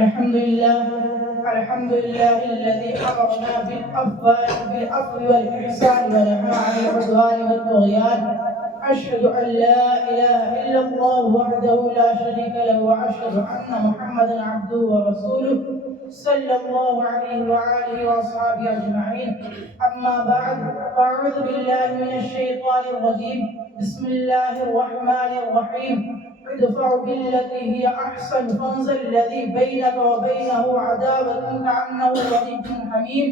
الحمد لله الذي أمرنا بالعفو والإحسان ونهى عن العدوان والطغيان. أشهد أن لا إله إلا الله وحده لا شريك له وأشهد أن محمدا عبده ورسوله صلى الله عليه وآله وأصحابه أجمعين. أما بعد فأعوذ بالله من الشيطان الرجيم. بسم الله الرحمن الرحيم. ادفع بالتي هي أحسن فانظر الذي بينك وبينه عداوة كأنه ولي حميم.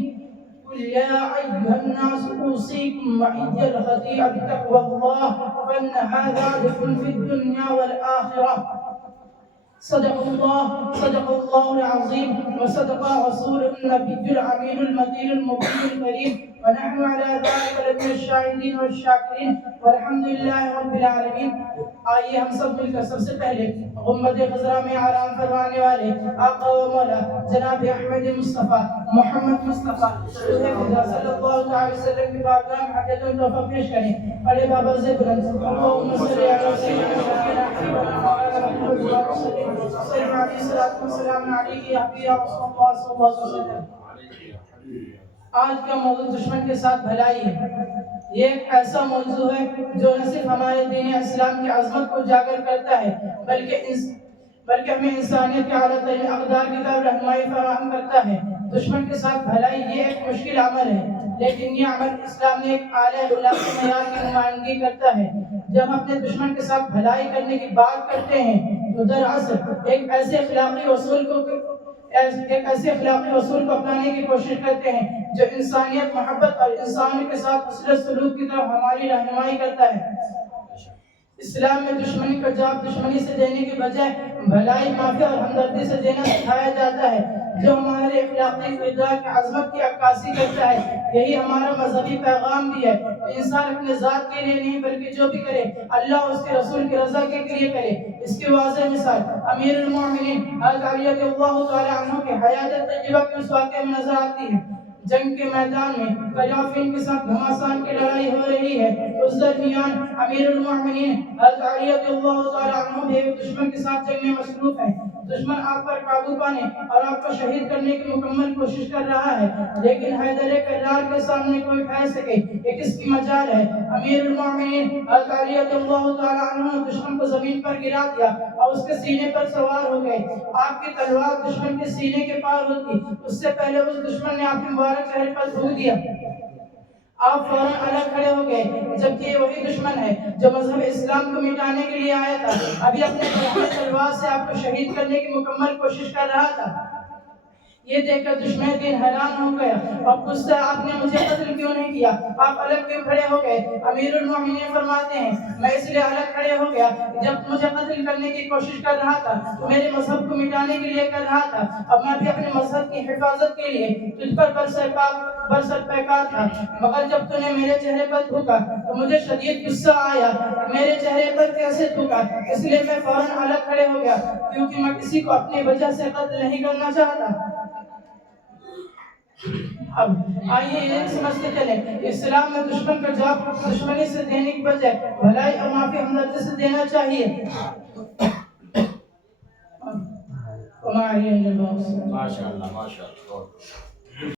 قل يا أيها الناس أوصيكم وإياي الخطيئة بتقوى الله فإن هذا لكم في الدنيا والآخرة. صدق الله العظيم وصدق رسوله النبي الأمين المكين المبين الكريم ونحن على ذلك لمن الشاهدين والشاكرين والحمد لله رب العالمين. آئیے ہم سب مل کر سب سے پہلے غمت خضرا میں آرام فرمانے والے آقا و مولا جناب احمد مصطفیٰ محمد مصطفیٰ صلی اللہ علیہ وسلم کی بارگاہ میں حاجت و تحفہ پیش کریں. بڑے بابا سے بلند اللہم صلی علی سیدنا محمد السلام علیکم یا رسول اللہ صلی اللہ علیہ وسلم. آج کا موضوع دشمن کے ساتھ بھلائی ہے. یہ ایک ایسا موضوع ہے جو نہ صرف ہمارے دین اسلام کی عظمت کو اجاگر کرتا ہے بلکہ ہمیں انسانیت کے اعلیٰ ترین اقدار کی طرف رہنمائی فراہم کرتا ہے. دشمن کے ساتھ بھلائی یہ ایک مشکل عمل ہے لیکن یہ عمل اسلام نے ایک اعلیٰ اخلاقی معیار کی نمائندگی کرتا ہے. جب ہم اپنے دشمن کے ساتھ بھلائی کرنے کی بات کرتے ہیں تو دراصل ایک ایسے اخلاقی اصول کو اپنانے کی کوشش کرتے ہیں جو انسانیت، محبت اور انسانوں کے ساتھ حسن سلوک کی طرف ہماری رہنمائی کرتا ہے. اسلام میں دشمنی کا جواب دشمنی سے دینے کے بجائے بھلائی، معافی اور ہمدردی سے دینا سکھایا جاتا ہے جو ہمارے اخلاقی کردار کی عظمت کی عکاسی کرتا ہے. یہی ہمارا مذہبی پیغام بھی ہے. انسان اپنے ذات کے لیے نہیں بلکہ جو بھی کرے اللہ اور اس کے رسول کی رضا کے لیے کرے. اس کی واضح مثال امیر المومنین حضرت علی رضی اللہ تعالی عنہ کے حیات طیبہ کے اس واقعے میں نظر آتی ہے. جنگ کے میدان میں قیافین کے ساتھ گھمسان کی لڑائی ہو رہی ہے. اس درمیان امیر المومنین حضرت علی رضی اللہ تعالی عنہ بھی ایک دشمن کے ساتھ جنگ میں مصروف ہیں. دشمن آپ پر قابو پانے اور آپ کو شہید کرنے کی مکمل کوشش کر رہا ہے لیکن حیدر کرار کے سامنے کوئی ٹھہر سکے یہ کس کی مجال ہے. امیر المومنین حضرت علی رضی اللہ تعالی عنہ نے دشمن کو زمین پر گرا دیا اور اس کے سینے پر سوار ہو گئے. آپ کی تلوار دشمن کے سینے کے پار ہوتی اس سے پہلے اس دشمن نے آپ کے مبارک چہرے پر تھوک دیا. آپ فوراً الگ کھڑے ہو گئے جبکہ یہ وہی دشمن ہے جو مذہب اسلام کو مٹانے کے لیے آیا تھا. ابھی اپنے تلوار سے آپ کو شہید کرنے کی مکمل کوشش کر رہا تھا. یہ دیکھ کر دشمن دین حیران ہو گیا اور پوچھتا آپ نے مجھے قتل کیوں نہیں کیا، آپ الگ کیوں کھڑے ہو گئے. امیر المومنین فرماتے ہیں میں اس لیے الگ کھڑے ہو گیا جب مجھے قتل کرنے کی کوشش کر رہا تھا تو میرے مذہب کو مٹانے کے لیے کر رہا تھا. اب میں بھی اپنے مذہب کی حفاظت کے لیے تجھ پر برسر پیکار تھا مگر جب تو نے میرے چہرے پر تھوکا تو مجھے شدید غصہ آیا میرے چہرے پر کیسے تھوکا. اس لیے میں فوراً الگ کھڑے ہو گیا کیونکہ میں کسی کو اپنی وجہ سے قتل نہیں کرنا چاہتا. اب آئیے یہ سمجھتے چلیں اسلام میں دشمن کا جواب دشمنی سے دینے کی بجائے بھلائی اور معافی ہمدردی سے دینا چاہیے. ماشاءاللہ